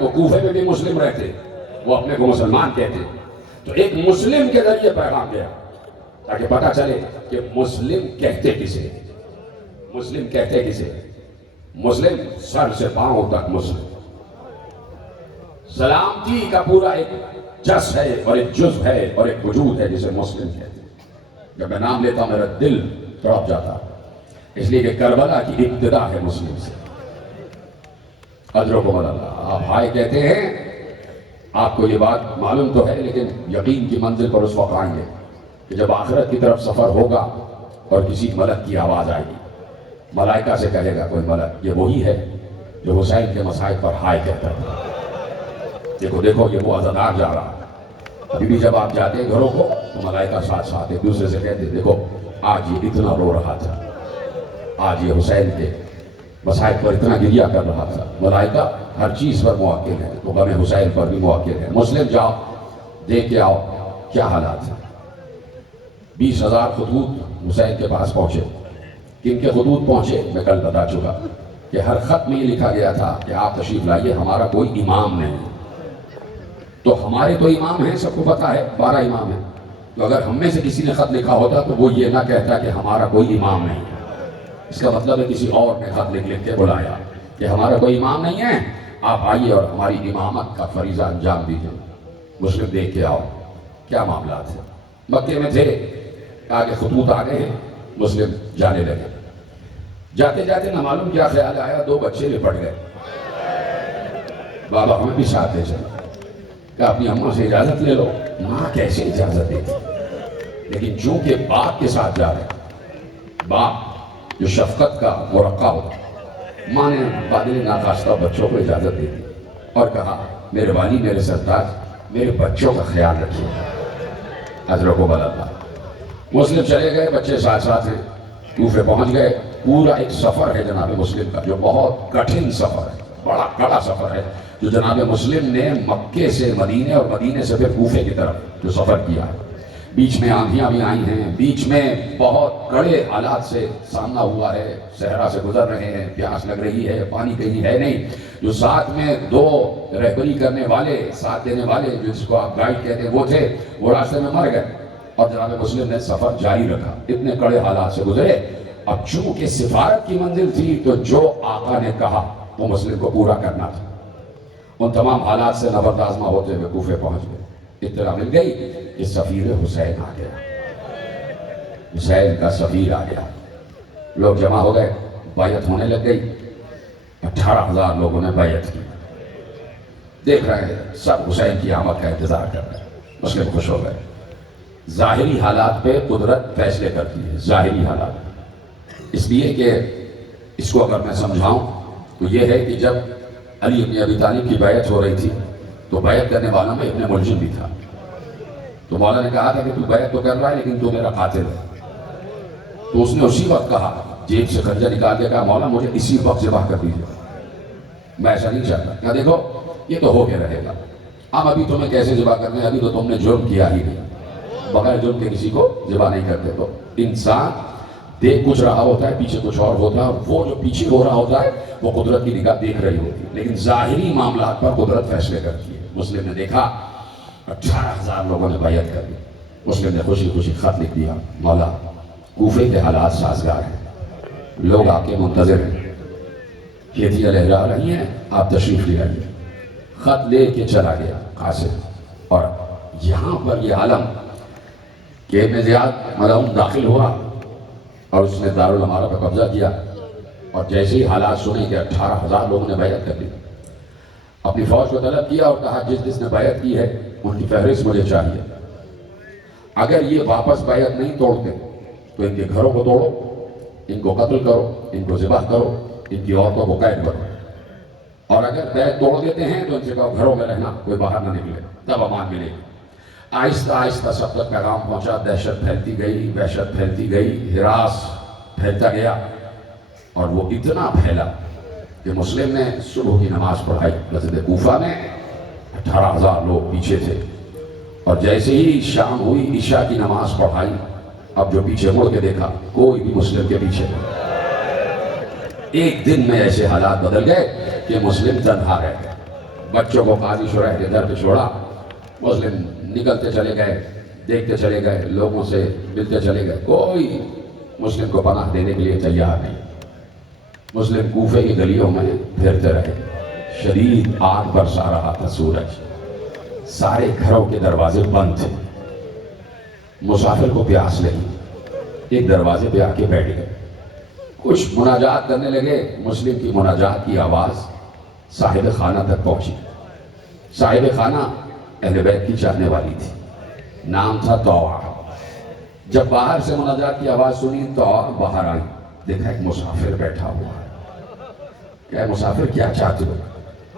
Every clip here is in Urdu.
تو کوفے میں بھی مسلم رہتے، وہ اپنے کو مسلمان کہتے، تو ایک مسلم کے ذریعے پیغام گیا تاکہ پتہ چلے کہ مسلم کہتے کسے، مسلم کہتے کسے، مسلم سر سے پاؤں تک مسلم، سلامتی کا پورا ایک جس ہے اور ایک جزو ہے اور ایک وجود ہے جسے مسلم کہتے ہیں۔ جب میں نام لیتا ہوں میرا دل تڑپ جاتا، اس لیے کہ کربلا کی ابتدا ہے مسلم سے۔ اجرکم اللہ، آپ بھائی کہتے ہیں، آپ کو یہ بات معلوم تو ہے، لیکن یقین کی منزل پر اس وقت آئیں گے کہ جب آخرت کی طرف سفر ہوگا اور کسی ملک کی آواز آئے گی، ملائکہ سے کہے گا کوئی ملک، یہ وہی ہے جو حسین کے مصائب پر ہائے کہتا ہے، دیکھو دیکھو یہ وہ عزادار جا رہا۔ ابھی بھی جب آپ جاتے ہیں گھروں کو تو ملائکہ ساتھ ساتھ ایک دوسرے سے کہتے ہیں، دیکھو آج یہ اتنا رو رہا تھا، آج یہ حسین کے مصائب پر اتنا گریہ کر رہا تھا۔ ملائکہ ہر چیز پر موکل ہے، تو غم حسین پر بھی موکل ہے۔ مسلم جاؤ دیکھ کے آؤ کیا حالات ہیں۔ 20,000 خطوط حسین کے پاس پہنچے، کن کے خطوط پہنچے میں کل بتا چکا کہ ہر خط میں یہ لکھا گیا تھا کہ آپ تشریف لائیے، ہمارا کوئی امام نہیں، تو ہمارے تو امام ہیں، سب کو پتا ہے 12 امام ہیں، تو اگر ہم میں سے کسی نے خط لکھا ہوتا تو وہ یہ نہ کہتا کہ ہمارا کوئی امام نہیں، اس کا مطلب ہے کسی اور نے خط لکھ کے بلایا کہ ہمارا کوئی امام نہیں ہے، آپ آئیے اور ہماری امامت کا فریضہ انجام دیجیے۔ مسلم دیکھ کے آؤ کیا معاملات ہیں۔ مکے میں تھے، کہا کہ خطوط آ گئے ہیں، مسلم جانے لگے، جاتے جاتے نہ معلوم کیا خیال آیا، 2 بچے لپٹ گئے، بابا ہمیں بھی ساتھ لے چلو، کہ اپنی اماں سے اجازت لے لو۔ ماں کیسے اجازت دیتی، لیکن چونکہ باپ کے ساتھ جا رہے، باپ جو شفقت کا مرقع ہوتا، ماں نے بادل ناخواستہ بچوں کو اجازت دے دی اور کہا میرے والی، میرے سرتاج، میرے بچوں کا خیال رکھیے، حضرکم اللہ۔ مسلم چلے گئے، بچے ساتھ ساتھ ہیں، کوفے پہنچ گئے۔ پورا ایک سفر ہے جناب مسلم کا جو بہت کٹھن سفر ہے، بڑا کڑا سفر ہے، جو جناب مسلم نے مکے سے مدینے اور مدینے سے پھر کوفے کی طرف جو سفر کیا ہے۔ بیچ میں آندھیاں بھی آئی ہیں، بیچ میں بہت کڑے حالات سے سامنا ہوا ہے، صحرا سے گزر رہے ہیں، پیاس لگ رہی ہے، پانی کہیں ہے نہیں، جو ساتھ میں 2 رہبری کرنے والے، ساتھ دینے والے جس کو آپ گائیڈ کہتے ہیں وہ تھے، وہ راستے میں مر گئے، اور جناب مسلم نے سفر جاری رکھا، اتنے کڑے حالات سے گزرے۔ اب چونکہ سفارت کی منزل تھی تو جو آقا نے کہا وہ مسلم کو پورا کرنا تھا۔ ان تمام حالات سے نبردآزما ہوتے ہوئے کوفے پہنچ گئے، اطلاع مل گئی کہ سفیر حسین آ گیا، حسین کا سفیر آ گیا۔ لوگ جمع ہو گئے، بیعت ہونے لگ گئی، 18,000 لوگوں نے بیعت کی۔ دیکھ رہے ہیں سب حسین کی آمد کا انتظار کر رہے ہیں، مسلم خوش ہو گئے۔ ظاہری حالات پہ قدرت فیصلے کرتی ہے، ظاہری حالات، اس لیے کہ اس کو اگر میں سمجھاؤں تو یہ ہے کہ جب علی بن ابی طالب کی بیعت ہو رہی تھی تو بیعت کرنے والوں میں ابن ملجم بھی تھا، تو مولا نے کہا تھا کہ تو بیعت تو کر رہا ہے لیکن تو میرا قاتل ہے، تو اس نے اسی وقت کہا، جیب سے خنجر نکال کے کہا مولا مجھے اسی وقت ذبح کر دیجیے، میں ایسا نہیں چاہتا۔ کہا دیکھو یہ تو ہو کے رہے گا، اب ابھی تمہیں کیسے ذبح کرنے، ابھی تو تم نے جرم کیا ہی نہیں، بغیر جرم کے کسی کو ذبح نہیں کرتے۔ تو انسان دیکھ کچھ رہا ہوتا ہے، پیچھے کچھ اور ہوتا ہے، اور وہ جو پیچھے ہو رہا ہوتا ہے وہ قدرت کی نگاہ دیکھ رہی ہوتی ہے، لیکن ظاہری معاملات پر قدرت فیصلے کرتی ہے۔ مسلم نے دیکھا 18,000 لوگوں نے بیعت کر دی، مسلم نے خوشی خوشی خط لکھ دیا، مولا کوفے کے حالات سازگار ہیں، لوگ آپ کے منتظر ہیں، کھیتیاں لہرا رہی ہیں، آپ تشریف لے آئیے۔ خط لے کے چلا گیا قاسم، اور یہاں پر یہ عالم کہ ابن زیاد ملعون داخل ہوا اور اس نے دارالامارہ پر قبضہ کیا، اور جیسے ہی حالات سنے کہ 18,000 لوگوں نے بیعت کر دی، اپنی فوج کو طلب کیا اور کہا جس نے بیعت کی ہے ان کی فہرست مجھے چاہیے، اگر یہ واپس بیعت نہیں توڑتے تو ان کے گھروں کو توڑو، ان کو قتل کرو، ان کو ذبح کرو، ان کی عورتوں کو قید کرو، اور اگر بیعت توڑ دیتے ہیں تو ان سے کہو گھروں میں رہنا، کوئی باہر نہ نکلے، تب امان ملے گی۔ آہستہ آہستہ سب تک پیغام پہنچا، دہشت پھیلتی گئی، وحشت پھیلتی گئی، ہراس پھیلتا گیا، اور وہ اتنا پھیلا کہ مسلم نے صبح کی نماز پڑھائی مسجد کوفہ میں، 18,000 لوگ پیچھے تھے، اور جیسے ہی شام ہوئی عشاء کی نماز پڑھائی، اب جو پیچھے مڑ کے دیکھا کوئی بھی مسلم کے پیچھے نہیں۔ ایک دن میں ایسے حالات بدل گئے کہ مسلم تنہا رہ گئے، بچوں کو قاضی شرح کے در پہ چھوڑا، مسلم نکلتے چلے گئے، دیکھتے چلے گئے، لوگوں سے ملتے چلے گئے، کوئی مسلم کو پناہ دینے کے لیے تیار نہیں۔ مسلم کوفے کی گلیوں میں پھرتے رہے، شدید آگ برسا رہا تھا سورج، سارے گھروں کے دروازے بند تھے، مسافر کو پیاس لگی، ایک دروازے پہ آ کے بیٹھ گئے، کچھ مناجات کرنے لگے۔ مسلم کی مناجات کی آواز صاحب خانہ تک پہنچی۔ صاحب خانہ اہل بیت کی چاہنے والی تھی، نام تھا طوع۔ جب باہر سے مناجات کی آواز سنی، طوع باہر آئی، دیکھا ایک مسافر بیٹھا ہوا ہے۔ کیا مسافر کیا چاہتے ہو؟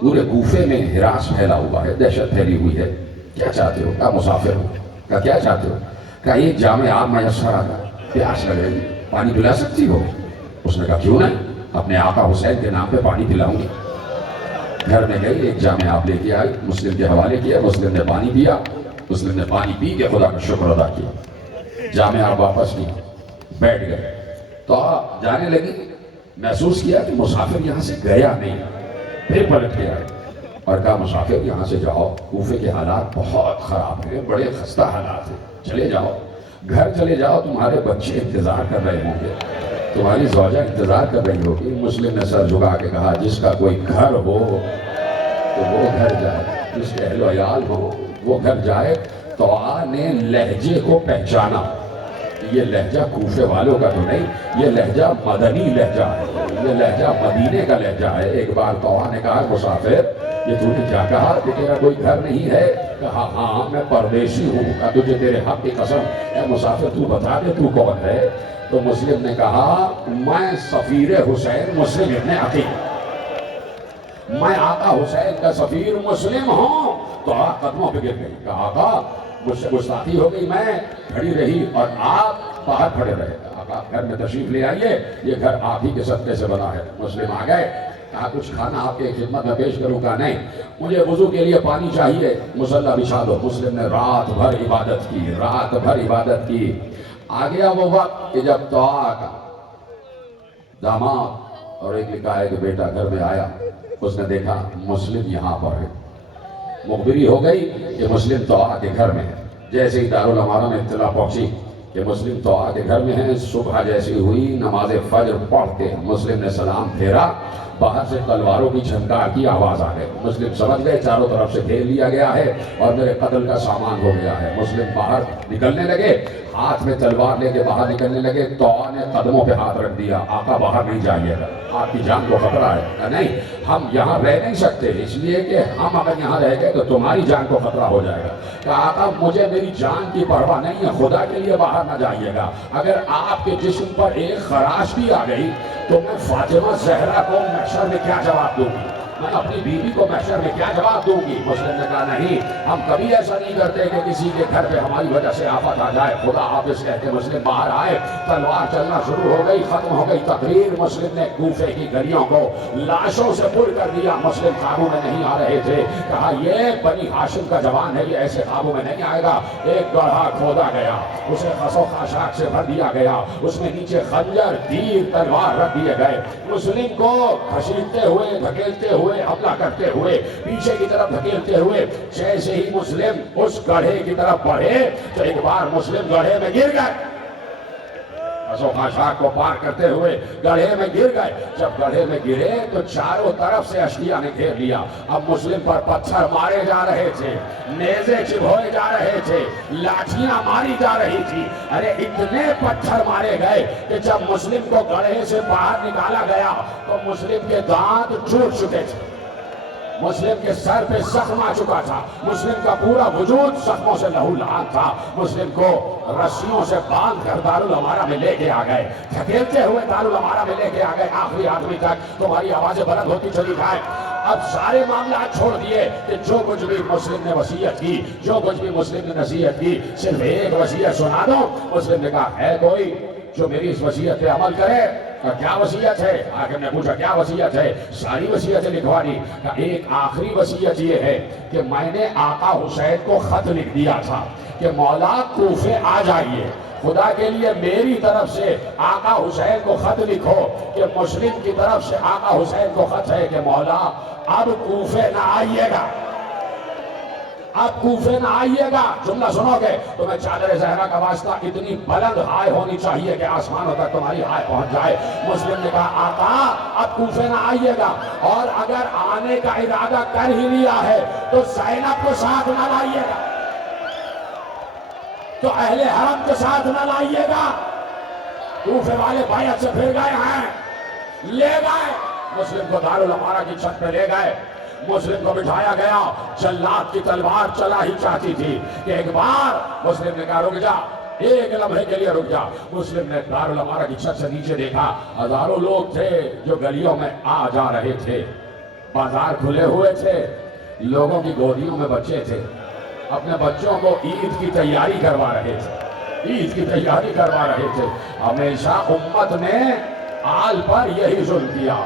پورے کوفے میں ہراس پھیلا ہوا ہے، دہشت پھیلی ہوئی ہے، کیا چاہتے ہو؟ کہا مسافر ہو۔ کہا کیا چاہتے ہو؟ کہا ایک جام آب میسر آ گیا، پیاس لگ رہی ہے، پانی پلا سکتی ہو؟ اس نے کہا کیوں نہیں، اپنے آقا حسین کے نام پہ پانی پلاؤں گی۔ گھر میں گئی، ایک جام آب لے کے آئی، مسلم کے حوالے کیا، مسلم نے پانی پیا، مسلم نے پانی پی کے خدا کا شکر ادا کیا، جام آب واپس لیا، بیٹھ گئے۔ تو جانے لگی، محسوس کیا کہ مسافر یہاں سے گیا نہیں، پھر پلٹ کے آئے اور کہا مسافر یہاں سے جاؤ، کوفے کے حالات بہت خراب ہیں، بڑے خستہ حالات ہیں، چلے جاؤ، گھر چلے جاؤ، تمہارے بچے انتظار کر رہے ہوں گے، تمہاری زوجہ انتظار کر رہی ہوگی۔ مسلم نے سر جھکا کے کہا جس کا کوئی گھر ہو تو وہ گھر جائے، جس کے اہل و عیال ہو وہ گھر جائے۔ طوع نے لہجے کو پہچانا، یہ لہجہ کوفے والوں کا تو نہیں، یہ لہجہ مدنی لہجہ ہے، یہ لہجہ مدینے کا لہجہ ہے۔ ایک بار طوع نے کہا مسافر یہ تو نے کیا کہا کہ تیرا کوئی گھر نہیں ہے؟ کہا ہاں میں پردیسی ہوں۔ کہا تجھے تیرے حق کی قسم، اے مسافر تو بتا دے تو کون ہے؟ تو مسلم نے کہا میں سفیر حسین مسلم ابن عقیل، میں آقا حسین کا سفیر مسلم ہوں۔ تو آقا قدموں پہ گر گئی، کہا آقا مجھ سے گستاخی ہو گئی، میں کھڑی رہی اور آپ باہر کھڑے رہے۔ آقا گھر میں تشریف لے آئیے، یہ گھر آپ ہی کے صدقے سے بنا ہے۔ مسلم آ گئے، کہا کچھ کھانا آپ کے خدمت میں پیش کروں؟ کہا نہیں، مجھے وضو کے لیے پانی چاہیے، مصلی بچھا دو۔ مسلم نے رات بھر عبادت کی، رات بھر عبادت کی۔ آ گیا وہ وقت کہ جب طوع کا داماد اور ایک لکھا ہے کہ بیٹا گھر میں آیا، اس نے دیکھا مسلم یہاں پر ہے، مخبری ہو گئی کہ مسلم طوع کے گھر میں ہے۔ جیسے ہی دارالامارہ میں اطلاع پہنچی کہ مسلم طوع کے گھر میں ہیں، صبح جیسی ہوئی، نماز فجر پڑھ کے مسلم نے سلام پھیرا، باہر سے تلواروں کی جھنکار کی آواز آ گئی۔ مسلم سمجھ گئے چاروں طرف سے گھیر لیا گیا ہے اور میرے قتل کا سامان ہو گیا ہے۔ مسلم باہر نکلنے لگے، ہاتھ میں تلوار لے کے باہر نکلنے لگے۔ طوع نے قدموں پہ ہاتھ رکھ دیا، آقا باہر نہیں جائیے گا، آپ کی جان کو خطرہ ہے۔ کہا نہیں، ہم یہاں رہ نہیں سکتے، اس لیے کہ ہم اگر یہاں رہ گئے تو تمہاری جان کو خطرہ ہو جائے گا۔ کہا آقا مجھے میری جان کی پرواہ نہیں ہے، خدا کے لیے باہر نہ جائیے گا، اگر آپ کے جسم پر ایک خراش بھی آ گئی تو میں فاطمہ زہرا کو محشر میں کیا جواب دوں گی، میں اپنی بیوی کو محشر میں کیا جواب دوں گی؟ مسلم نے کہا نہیں، ہم کبھی ایسا نہیں کرتے کہ کسی کے گھر پہ ہماری وجہ سے آفت آ جائے، خدا حافظ کہتے مسلم باہر آئے، تلوار چلنا شروع ہو گئی، ختم ہو گئی تقریر۔ مسلم نے کوفے کی گلیوں کو لاشوں سے پر کر دیا، مسلم قابو میں نہیں آ رہے تھے۔ کہا یہ بنی ہاشم کا جوان ہے، یہ ایسے قابو میں نہیں آئے گا۔ ایک گڑھا کھودا گیا، اسے خس و خاشاک سے بھر دیا گیا، اس میں نیچے خنجر، تیر، تلوار رکھ دیے گئے۔ مسلم کو گھسیٹتے ہوئے، دھکیلتے ہوئے، حملہ کرتے ہوئے، پیچھے کی طرف دھکیلتے ہوئے، جیسے ہی مسلم اس گڑھے کی طرف بڑھے تو ایک بار مسلم گڑھے میں گر گئے، خس و خاشاک کو پار کرتے ہوئے گڑھے میں گر گئے۔ جب گڑھے میں گرے تو چاروں طرف سے اشکیا نے گھیر لیا۔ اب مسلم پر پتھر مارے جا رہے تھے، نیزے چبھوئے جا رہے تھے، لاٹھیاں ماری جا رہی تھی۔ ارے اتنے پتھر مارے گئے کہ جب مسلم کو گڑھے سے باہر نکالا گیا تو مسلم کے دانت ٹوٹ چکے تھے، مسلم کے سر پہ زخم آ چکا تھا، مسلم کا پورا وجود زخموں سے لہو لہان تھا۔ مسلم کو رسیوں سے باندھ کر دارالامارہ میں لے کے آ گئے، دھکیلتے ہوئے دارالامارہ میں لے کے آ گئے، آخری آدمی تک تمہاری آوازیں بلند ہوتی چلی جائیں۔ اب سارے معاملات چھوڑ دیے کہ جو کچھ بھی مسلم نے وصیت کی، جو کچھ بھی مسلم نے نصیحت کی، صرف ایک وصیت سنا دو۔ مسلم نے کہا ہے کوئی جو میری اس وصیت پہ عمل کرے؟ کیا وصیت ہے؟ حاکم نے پوچھا کیا وصیت ہے؟ ساری وصیتیں لکھوا دی۔ ایک آخری وصیت یہ ہے کہ میں نے آقا حسین کو خط لکھ دیا تھا کہ مولا کوفے آ جائیے، خدا کے لیے میری طرف سے آقا حسین کو خط لکھو کہ مسلم کی طرف سے آقا حسین کو خط ہے کہ مولا اب کوفے نہ آئیے گا، اب کوفے نہ آئیے گا۔ جملہ سنو گے تمہیں چادر زہرا کا واسطہ اتنی بلند ہائے ہونی چاہیے کہ آسمانوں تک تمہاری ہائے پہنچ جائے۔ مسلم نے کہا آقا اب کوفے نہ آئیے گا، اور اگر آنے کا ارادہ کر ہی لیا ہے تو زینب کو ساتھ نہ لائیے گا، تو اہل حرم کے ساتھ نہ لائیے گا۔ کوفے والے بیعت سے پھر گئے ہیں، لے گئے مسلم کو دارالامارہ کی چھت پہ لے گئے، مسلم کو بٹھایا گیا۔ جلاد کی تلوار چلا ہی چاہتی تھی کہ ایک بار مسلم نے کہا رک جا، ایک لمحے کے لیے رک جا۔ مسلم نے دارالامارہ کی چھت سے نیچے دیکھا، ہزاروں لوگ تھے جو گلیوں میں آ جا رہے تھے، بازار کھلے ہوئے تھے، لوگوں کی گودیوں میں بچے تھے، اپنے بچوں کو عید کی تیاری کروا رہے تھے، عید کی تیاری کروا رہے تھے۔ ہمیشہ امت نے آل پر یہی ظلم کیا،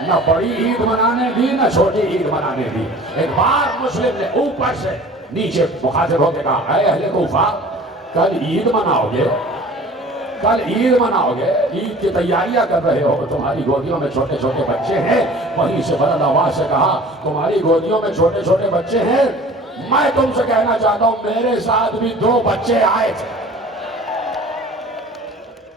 نہ بڑی عید منانے دی نہ چھوٹی عید منانے دی۔ ایک بار مسلم نے اوپر سے نیچے مخاطب ہو کے کہا اے اہل کوفہ، کل عید مناؤ گے، کل عید مناؤ گے، عید کی تیاریاں کر رہے ہو، تمہاری گودیوں میں چھوٹے چھوٹے بچے ہیں۔ وہیں سے بلند آواز سے کہا تمہاری گودیوں میں چھوٹے چھوٹے بچے ہیں، میں تم سے کہنا چاہتا ہوں میرے ساتھ بھی 2 بچے آئے تھے۔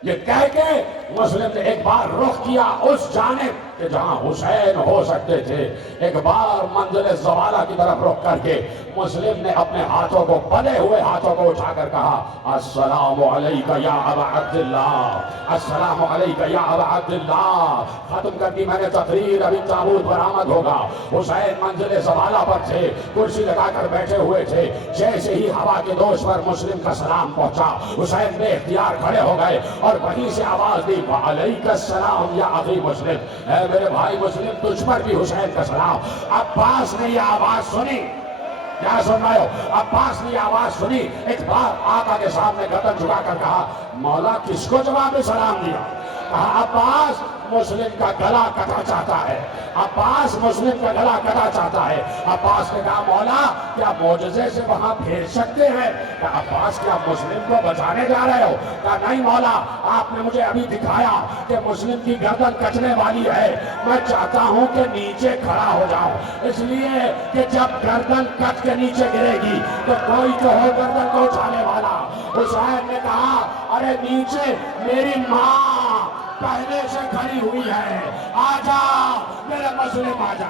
یہ کہہ کے مسلم نے ایک بار رخ کیا اس جانب کہ جہاں حسین ہو سکتے تھے، ایک بار منزل زوالہ کی طرف رخ کر کے مسلم نے اپنے ہاتھوں کو، بلے ہوئے ہاتھوں کو اٹھا کر کہا السلام علیکہ یا ابا عبداللہ، السلام علیکہ یا ابا عبداللہ۔ ختم کر دی میں نے تقریر، ابھی تابوت برآمد ہوگا۔ حسین منزل زوالہ پر تھے، کرسی لگا کر بیٹھے ہوئے تھے، جیسے ہی ہوا کے دوش پر مسلم کا سلام پہنچا، حسین بے اختیار کھڑے ہو گئے اور وہیں سے آواز دی وعلیکہ السلام یا اخی مسلم، اے میرے بھائی مسلم تجھ پر بھی حسین کا سلام۔ عباس نے یہ آواز سنی، کیا سن رہے ہو؟ عباس نے یہ آواز سنی، ایک بار آقا کے سامنے گردن جھکا کر کہا مولا کس کو جواب سلام دیا؟ کہا عباس مسلم کا گلا کٹا چاہتا ہے، عباس مسلم کا گلا کٹا چاہتا ہے۔ عباس نے کہا مولا کیا معجزے سے وہاں بھیج سکتے ہیں؟ کہا عباس کیا مسلم کو بچانے جا رہے ہو؟ کہا نہیں مولا، آپ نے مجھے ابھی دکھایا کہ مسلم کی گردن کٹنے والی ہے، میں چاہتا ہوں کہ نیچے کھڑا ہو جاؤں، اس لیے کہ جب گردن کٹ کے نیچے گرے گی تو کوئی تو ہو گردن کو اٹھانے والا۔ حسین نے کہا ارے نیچے میری ماں پہلے سے کھڑی ہوئی ہے، آجا میرے مسلم آجا۔